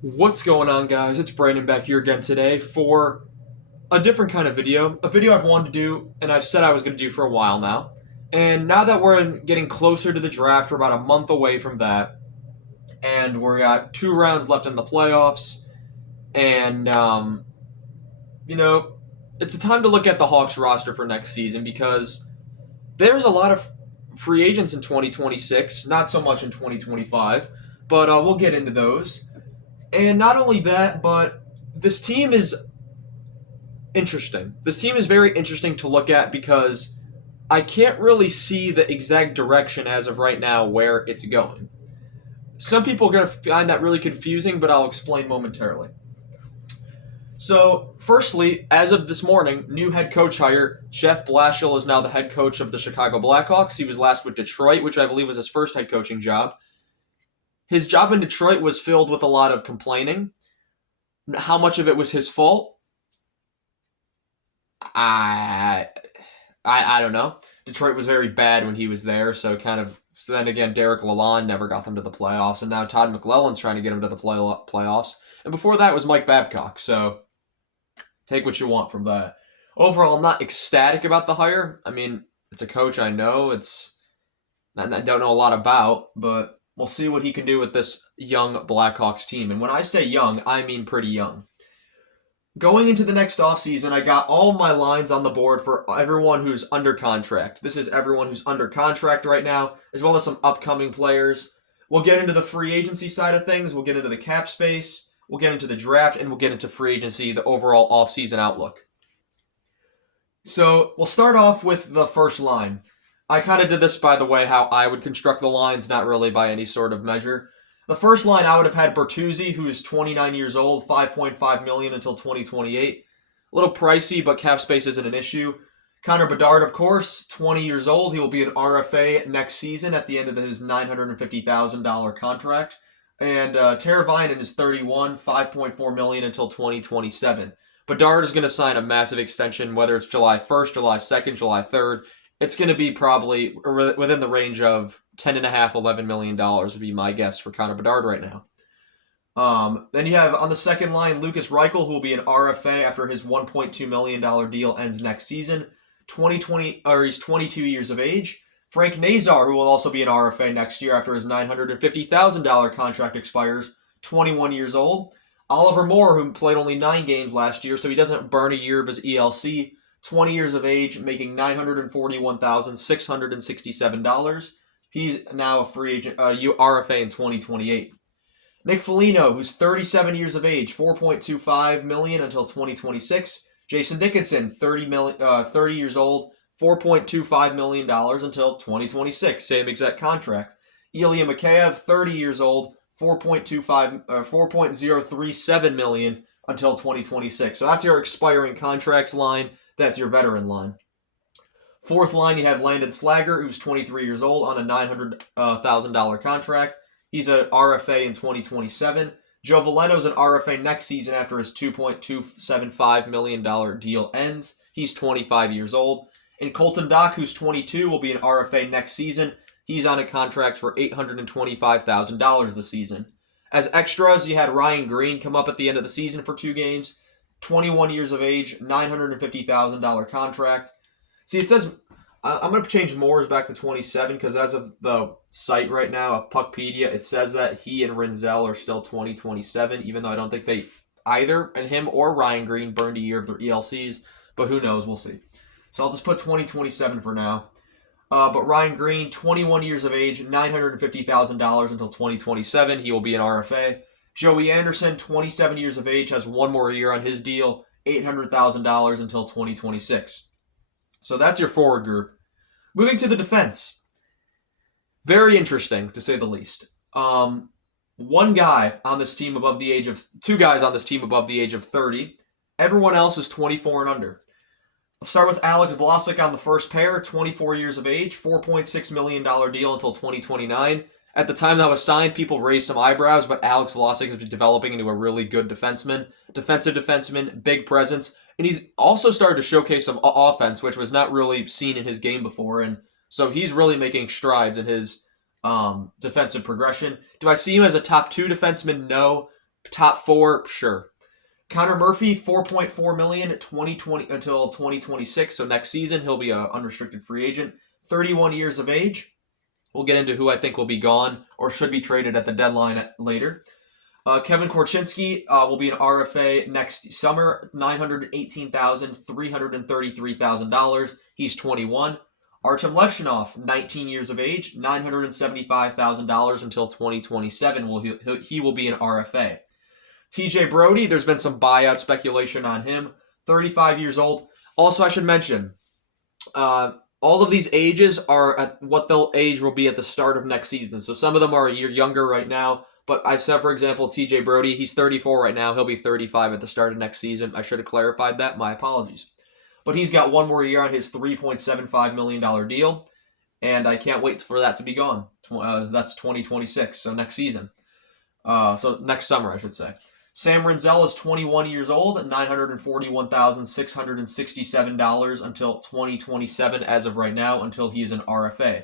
What's going on, guys? It's Brandon back here again today for a different kind of video. A video I've wanted to do and I've said I was going to do for a while now. And now that we're getting closer to the draft, we're about a month away from that. And we're got 2 rounds left in the playoffs. And, you know, it's a time to look at the Hawks roster for next season because there's a lot of free agents in 2026, not so much in 2025. But we'll get into those. And not only that, but this team is interesting. This team is very interesting to look at because I can't really see the exact direction as of right now where it's going. Some people are going to find that really confusing, but I'll explain momentarily. So, firstly, as of this morning, new head coach hire. Jeff Blashill is now the head coach of the Chicago Blackhawks. He was last with Detroit, which I believe was his first head coaching job. His job in Detroit was filled with a lot of complaining. How much of it was his fault? I don't know. Detroit was very bad when he was there, so then again, Derek Lalonde never got them to the playoffs, and now Todd McClellan's trying to get them to the playoffs. And before that was Mike Babcock, so take what you want from that. Overall, I'm not ecstatic about the hire. I mean, it's a coach I know. I don't know a lot about, but we'll see what he can do with this young Blackhawks team. And when I say young, I mean pretty young. Going into the next offseason, I got all my lines on the board for everyone who's under contract. This is everyone who's under contract right now, as well as some upcoming players. We'll get into the free agency side of things. We'll get into the cap space. We'll get into the draft, and we'll get into free agency, the overall offseason outlook. So we'll start off with the first line. I kind of did this, by the way, how I would construct the lines, not really by any sort of measure. The first line, I would have had Bertuzzi, who is 29 years old, $5.5 million until 2028. A little pricey, but cap space isn't an issue. Connor Bedard, of course, 20 years old. He will be an RFA next season at the end of his $950,000 contract. And Teravainen is 31, $5.4 million until 2027. Bedard is going to sign a massive extension, whether it's July 1st, July 2nd, July 3rd. It's going to be probably within the range of $10.5, $11 million would be my guess for Connor Bedard right now. Then you have on the second line Lucas Reichel, who will be an RFA after his $1.2 million deal ends next season. He's 22 years of age. Frank Nazar, who will also be an RFA next year after his $950,000 contract expires, 21 years old. Oliver Moore, who played only 9 games last year, so he doesn't burn a year of his ELC. 20 years of age, making $941,667. He's now a free agent, RFA in 2028. Nick Foligno, who's 37 years of age, $4.25 million until 2026. Jason Dickinson, 30 years old, $4.25 million until 2026. Same exact contract. Ilya Mikheyev, 30 years old, $4.037 million until 2026. So that's your expiring contracts line. That's your veteran line. Fourth line, you have Landon Slager, who's 23 years old on a $900,000 contract. He's an RFA in 2027. Joe Veleno's an RFA next season after his $2.275 million deal ends. He's 25 years old. And Colton Dach, who's 22, will be an RFA next season. He's on a contract for $825,000 this season. As extras, you had Ryan Green come up at the end of the season for 2 games. 21 years of age, $950,000 contract. See, it says, I'm going to change Moore's back to 27 because as of the site right now, of Puckpedia, it says that he and Rinzel are still 2027, even though I don't think they, either and him or Ryan Green burned a year of their ELCs, but who knows, we'll see. So I'll just put 2027 for now. But Ryan Green, 21 years of age, $950,000 until 2027. He will be an RFA. Joey Anderson, 27 years of age, has 1 more year on his deal, $800,000 until 2026. So that's your forward group. Moving to the defense. Very interesting, to say the least. 2 guy on this team above the age of 30. Everyone else is 24 and under. Let's start with Alex Vlasic on the first pair, 24 years of age, $4.6 million deal until 2029. At the time that was signed, people raised some eyebrows, but Alex Vlasic has been developing into a really good defenseman, big presence, and he's also started to showcase some offense, which was not really seen in his game before, and so he's really making strides in his defensive progression. Do I see him as a top 2 defenseman? No. Top 4, sure. Connor Murphy, $4.4 million 2020 until 2026. So next season, he'll be an unrestricted free agent. 31 years of age. We'll get into who I think will be gone or should be traded at the deadline later. Kevin Korchinski will be an RFA next summer, $918,333,000. He's 21. Artem Levshinov, 19 years of age, $975,000 until 2027. He will be an RFA. TJ Brody, there's been some buyout speculation on him. 35 years old. Also, I should mention, all of these ages are at what the age will be at the start of next season. So some of them are a year younger right now. But I said, for example, TJ Brody, he's 34 right now. He'll be 35 at the start of next season. I should have clarified that. My apologies. But he's got one more year on his $3.75 million deal. And I can't wait for that to be gone. That's 2026, so next season. So next summer, I should say. Sam Renzel is 21 years old, $941,667 until 2027 as of right now, until he is an RFA.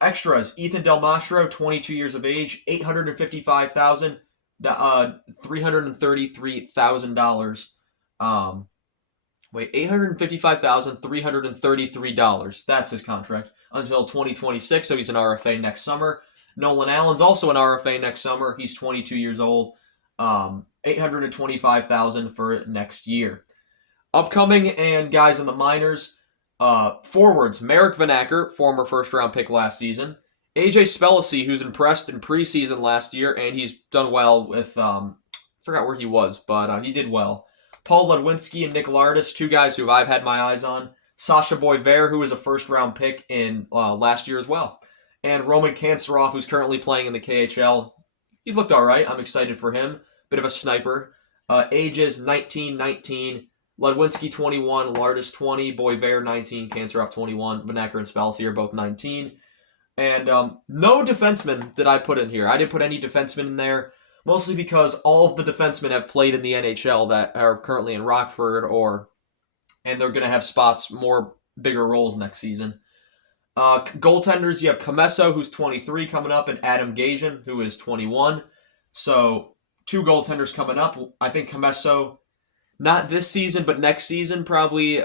Extras, Ethan Del Mastro, 22 years of age, $855,333,000. $855,333. That's his contract until 2026, so he's an RFA next summer. Nolan Allen's also an RFA next summer. He's 22 years old. $825,000 for next year. Upcoming and guys in the minors. Forwards, Marek Vanacker, former first-round pick last season. AJ Spellacy, who's impressed in preseason last year, and he's done well with, I forgot where he was, but he did well. Paul Ludwinski and Nick Lardis, two guys who I've had my eyes on. Sasha Boisvert, who was a first-round pick in last year as well. And Roman Kantsarov, who's currently playing in the KHL. He's looked all right. I'm excited for him. Bit of a sniper. Ages 19, Ludwinski 21, Lardis 20, Boisvert 19, Kantsarov 21, Vanacker and Spellacy are both 19. And no defensemen did I put in here. I didn't put any defensemen in there, mostly because all of the defensemen have played in the NHL that are currently in Rockford, and they're going to have spots, bigger roles next season. Goaltenders, you have Comesso, who's 23 coming up, and Adam Gajan, who is 21. So 2 goaltenders coming up. I think Comesso, not this season, but next season, probably,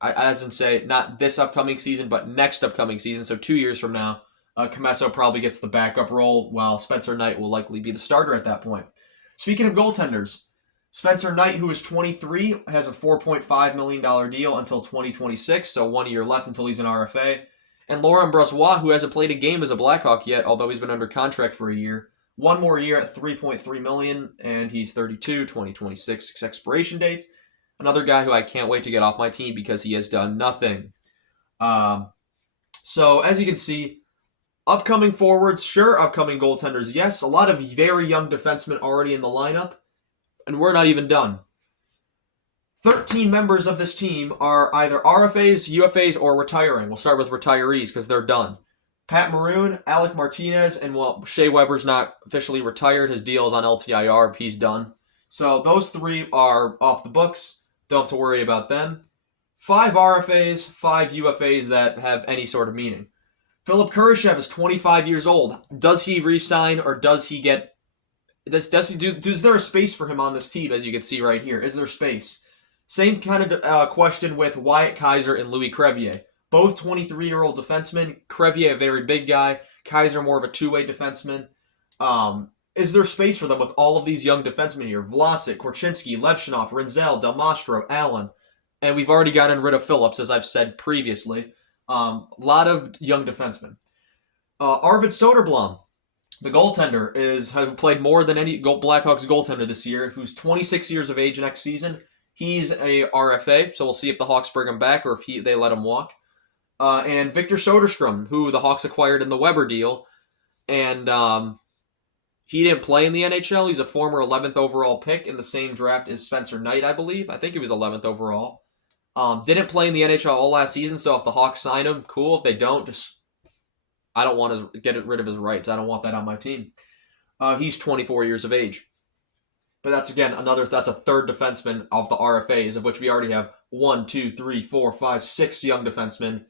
as in say, not this upcoming season, but next upcoming season, so 2 years from now, Comesso probably gets the backup role, while Spencer Knight will likely be the starter at that point. Speaking of goaltenders, Spencer Knight, who is 23, has a $4.5 million deal until 2026, so 1 year left until he's an RFA. And Laurent Brossoit, who hasn't played a game as a Blackhawk yet, although he's been under contract for a year. 1 more year at $3.3 million, and he's 32, 2026 expiration dates. Another guy who I can't wait to get off my team because he has done nothing. So, as you can see, upcoming forwards, sure. Upcoming goaltenders, yes. A lot of very young defensemen already in the lineup, and we're not even done. 13 members of this team are either RFAs, UFAs, or retiring. We'll start with retirees because they're done. Pat Maroon, Alec Martinez, and Shea Weber's not officially retired. His deal is on LTIR. He's done. So those 3 are off the books. Don't have to worry about them. 5 RFAs, 5 UFAs that have any sort of meaning. Philip Kurashev is 25 years old. Does he re-sign or does he get... Is there a space for him on this team, as you can see right here? Is there space? Same kind of question with Wyatt Kaiser and Louis Crevier. Both 23-year-old defensemen. Crevier, a very big guy. Kaiser, more of a two-way defenseman. Is there space for them with all of these young defensemen here? Vlasic, Korchinski, Levshinov, Renzel, Del Mastro, Allen. And we've already gotten rid of Phillips, as I've said previously. A lot of young defensemen. Arvid Soderblom, the goaltender, who played more than any Blackhawks goaltender this year, who's 26 years of age next season. He's a RFA, so we'll see if the Hawks bring him back or if they let him walk. And Victor Soderstrom, who the Hawks acquired in the Weber deal. And he didn't play in the NHL. He's a former 11th overall pick in the same draft as Spencer Knight, I believe. I think he was 11th overall. Didn't play in the NHL all last season, so if the Hawks sign him, cool. If they don't, I don't want to get rid of his rights. I don't want that on my team. He's 24 years of age. But that's, again, that's a third defenseman of the RFAs, of which we already have 1, 2, 3, 4, 5, 6 young defensemen.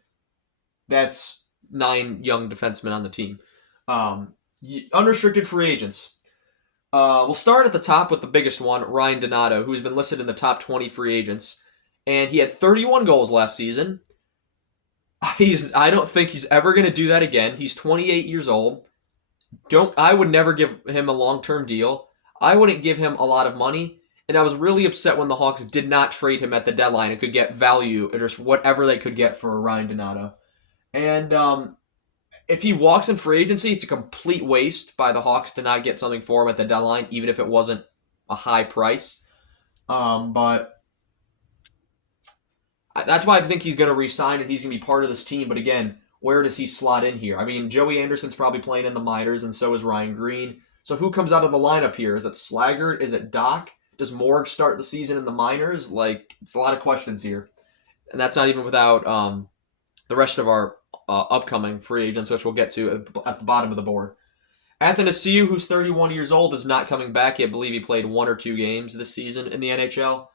That's 9 young defensemen on the team. Unrestricted free agents. We'll start at the top with the biggest one, Ryan Donato, who's been listed in the top 20 free agents. And he had 31 goals last season. I don't think he's ever going to do that again. He's 28 years old. I would never give him a long-term deal. I wouldn't give him a lot of money. And I was really upset when the Hawks did not trade him at the deadline and could get value or just whatever they could get for Ryan Donato. And if he walks in free agency, it's a complete waste by the Hawks to not get something for him at the deadline, even if it wasn't a high price. But that's why I think he's going to re-sign and he's going to be part of this team. But again, where does he slot in here? I mean, Joey Anderson's probably playing in the minors, and so is Ryan Green. So who comes out of the lineup here? Is it Slaggert? Is it Doc? Does Morg start the season in the minors? It's a lot of questions here. And that's not even without the rest of our upcoming free agents, which we'll get to at the bottom of the board. Athanasiou, who's 31 years old, is not coming back. I believe he played 1 or 2 games this season in the NHL.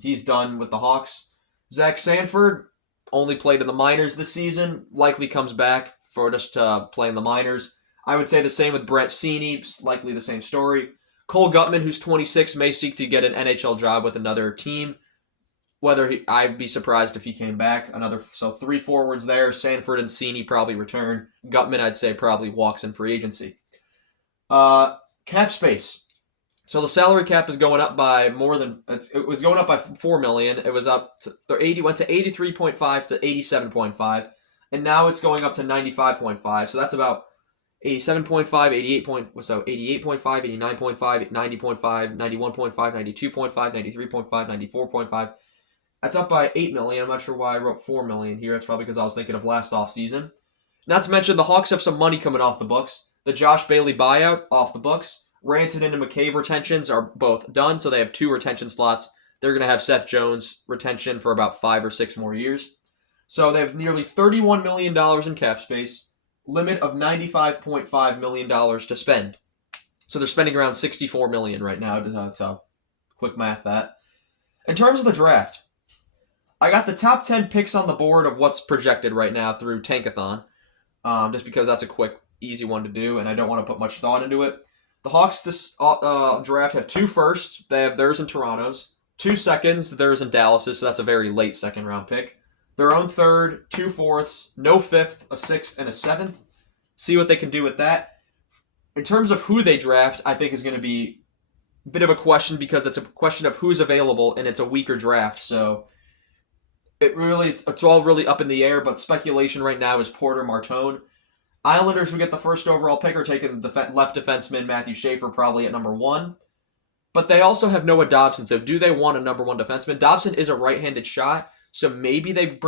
He's done with the Hawks. Zach Sanford only played in the minors this season. Likely comes back for just to play in the minors. I would say the same with Brett Seney. Likely the same story. Cole Gutman, who's 26, may seek to get an NHL job with another team. I'd be surprised if he came back. So 3 forwards there. Sanford and Seney probably return. Gutman, I'd say, probably walks in free agency. Cap space. So the salary cap is going up by it was going up by $4 million. It was up to went to 83.5 to 87.5, and now it's going up to 95.5. So that's about 87.5, 88.5, 89.5, 90.5, 91.5, 92.5, 93.5, 94.5. That's up by $8 million. I'm not sure why I wrote $4 million here. That's probably because I was thinking of last offseason. Not to mention the Hawks have some money coming off the books. The Josh Bailey buyout off the books. Rantanen and McCabe retentions are both done, so they have 2 retention slots. They're going to have Seth Jones retention for about 5 or 6 more years. So they have nearly $31 million in cap space, limit of $95.5 million to spend. So they're spending around $64 million right now, so quick math that. In terms of the draft, I got the top 10 picks on the board of what's projected right now through Tankathon, just because that's a quick, easy one to do, and I don't want to put much thought into it. The Hawks this draft have 2 firsts. They have theirs and Toronto's. 2 seconds, theirs and Dallas's, so that's a very late second-round pick. Their own 3rd, 2 fourths, no 5th, a 6th, and a 7th. See what they can do with that. In terms of who they draft, I think is going to be a bit of a question because it's a question of who's available, and it's a weaker draft, so it's all really up in the air, but speculation right now is Porter Martone. Islanders, who get the 1st overall pick, are taking left defenseman Matthew Schaefer probably at number 1. But they also have Noah Dobson, so do they want a number 1 defenseman? Dobson is a right-handed shot, so maybe they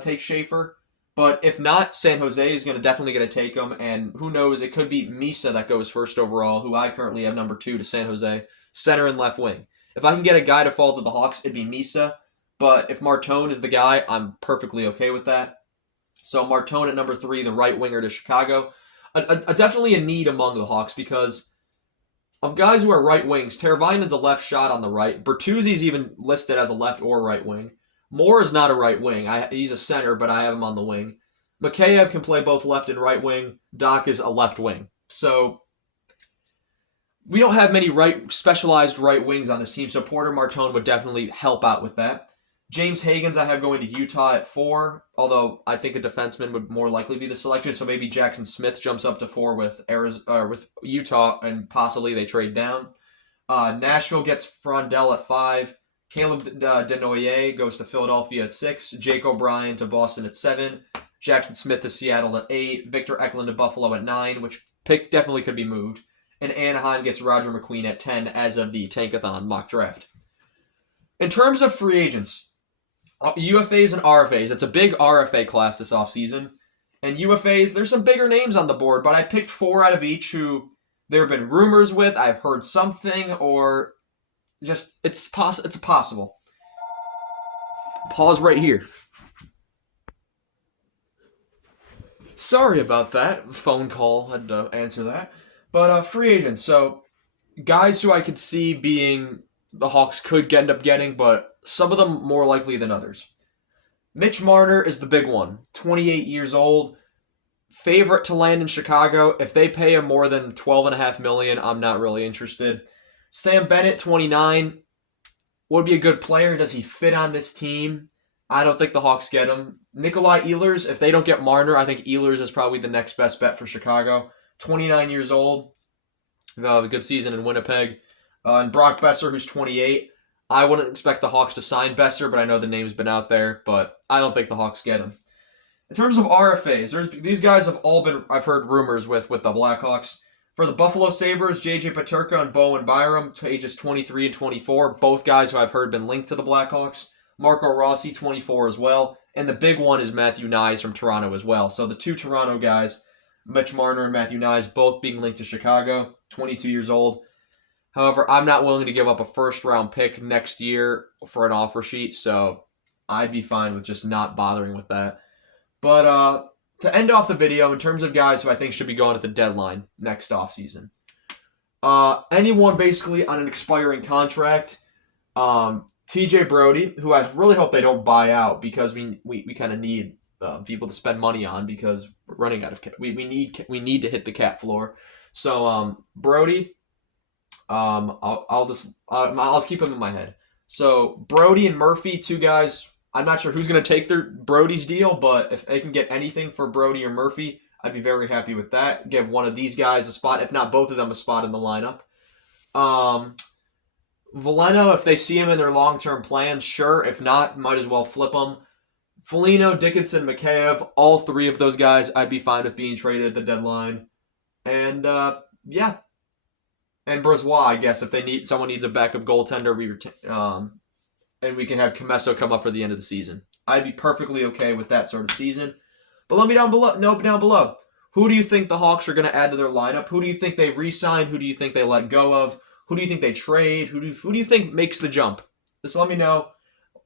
take Schaefer. But if not, San Jose is definitely going to take him, and who knows, it could be Misa that goes 1st overall, who I currently have number 2 to San Jose, center and left wing. If I can get a guy to fall to the Hawks, it'd be Misa. But if Martone is the guy, I'm perfectly okay with that. So Martone at number 3, the right winger to Chicago. Definitely a need among the Hawks because of guys who are right wings. Teravainen's a left shot on the right. Bertuzzi's even listed as a left or right wing. Moore is not a right wing. He's a center, but I have him on the wing. Mikheyev can play both left and right wing. Doc is a left wing. So we don't have many specialized right wings on this team, so Porter Martone would definitely help out with that. James Hagens I have going to Utah at 4, although I think a defenseman would more likely be the selection, so maybe Jackson Smith jumps up to 4 with Utah, and possibly they trade down. Nashville gets Frondell at 5. Caleb Denoyer goes to Philadelphia at 6. Jake O'Brien to Boston at 7. Jackson Smith to Seattle at 8. Victor Eklund to Buffalo at 9, which pick definitely could be moved. And Anaheim gets Roger McQueen at 10 as of the Tankathon mock draft. In terms of free agents, UFAs and RFAs. It's a big RFA class this offseason. And UFAs, there's some bigger names on the board, but I picked 4 out of each who there have been rumors with, I've heard something, or just it's possible. Pause right here. Sorry about that. Phone call, had to answer that. But free agents, so guys who I could see being the Hawks could end up getting, but some of them more likely than others. Mitch Marner is the big one. 28 years old, Favorite to land in Chicago. If they pay him more than $12.5 million, I'm not really interested. Sam Bennett, 29, would be a good player. Does he fit on this team? I don't think the Hawks get him. Nikolai Ehlers, if they don't get Marner, I think Ehlers is probably the next best bet for Chicago. 29 years old. A good season in Winnipeg. And Brock Besser, who's 28. I wouldn't expect the Hawks to sign Besser, but I know the name's been out there, but I don't think the Hawks get him. In terms of RFAs, these guys have all been, I've heard rumors with the Blackhawks. For the Buffalo Sabres, J.J. Peterka and Bowen Byram, ages 23 and 24. Both guys who I've heard been linked to the Blackhawks. Marco Rossi, 24 as well. And the big one is Matthew Nyes from Toronto as well. So the two Toronto guys, Mitch Marner and Matthew Nyes, both being linked to Chicago, 22 years old. However, I'm not willing to give up a first-round pick next year for an offer sheet, so I'd be fine with just not bothering with that. But to end off the video, in terms of guys who I think should be going at the deadline next offseason, anyone basically on an expiring contract, TJ Brody, who I really hope they don't buy out because we kind of need people to spend money on because we're running out of cap. We need to hit the cap floor. So Brody, I'll just keep him in my head. So Brody and Murphy, two guys. I'm not sure who's going to take Brody's deal, but if they can get anything for Brody or Murphy, I'd be very happy with that. Give one of these guys a spot, if not both of them a spot in the lineup. Veleno, if they see him in their long-term plans, sure. If not, might as well flip him. Foligno, Dickinson, Mikheyev, all three of those guys, I'd be fine with being traded at the deadline. And, yeah. And Brisebois, I guess, if someone needs a backup goaltender, and we can have Comesso come up for the end of the season. I'd be perfectly okay with that sort of season. But let me down below. Who do you think the Hawks are going to add to their lineup? Who do you think they re-sign? Who do you think they let go of? Who do you think they trade? Who do you think makes the jump? Just let me know.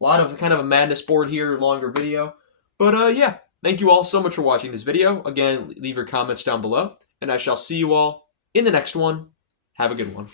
A lot of kind of a madness board here, longer video. But yeah, thank you all so much for watching this video. Again, leave your comments down below. And I shall see you all in the next one. Have a good one.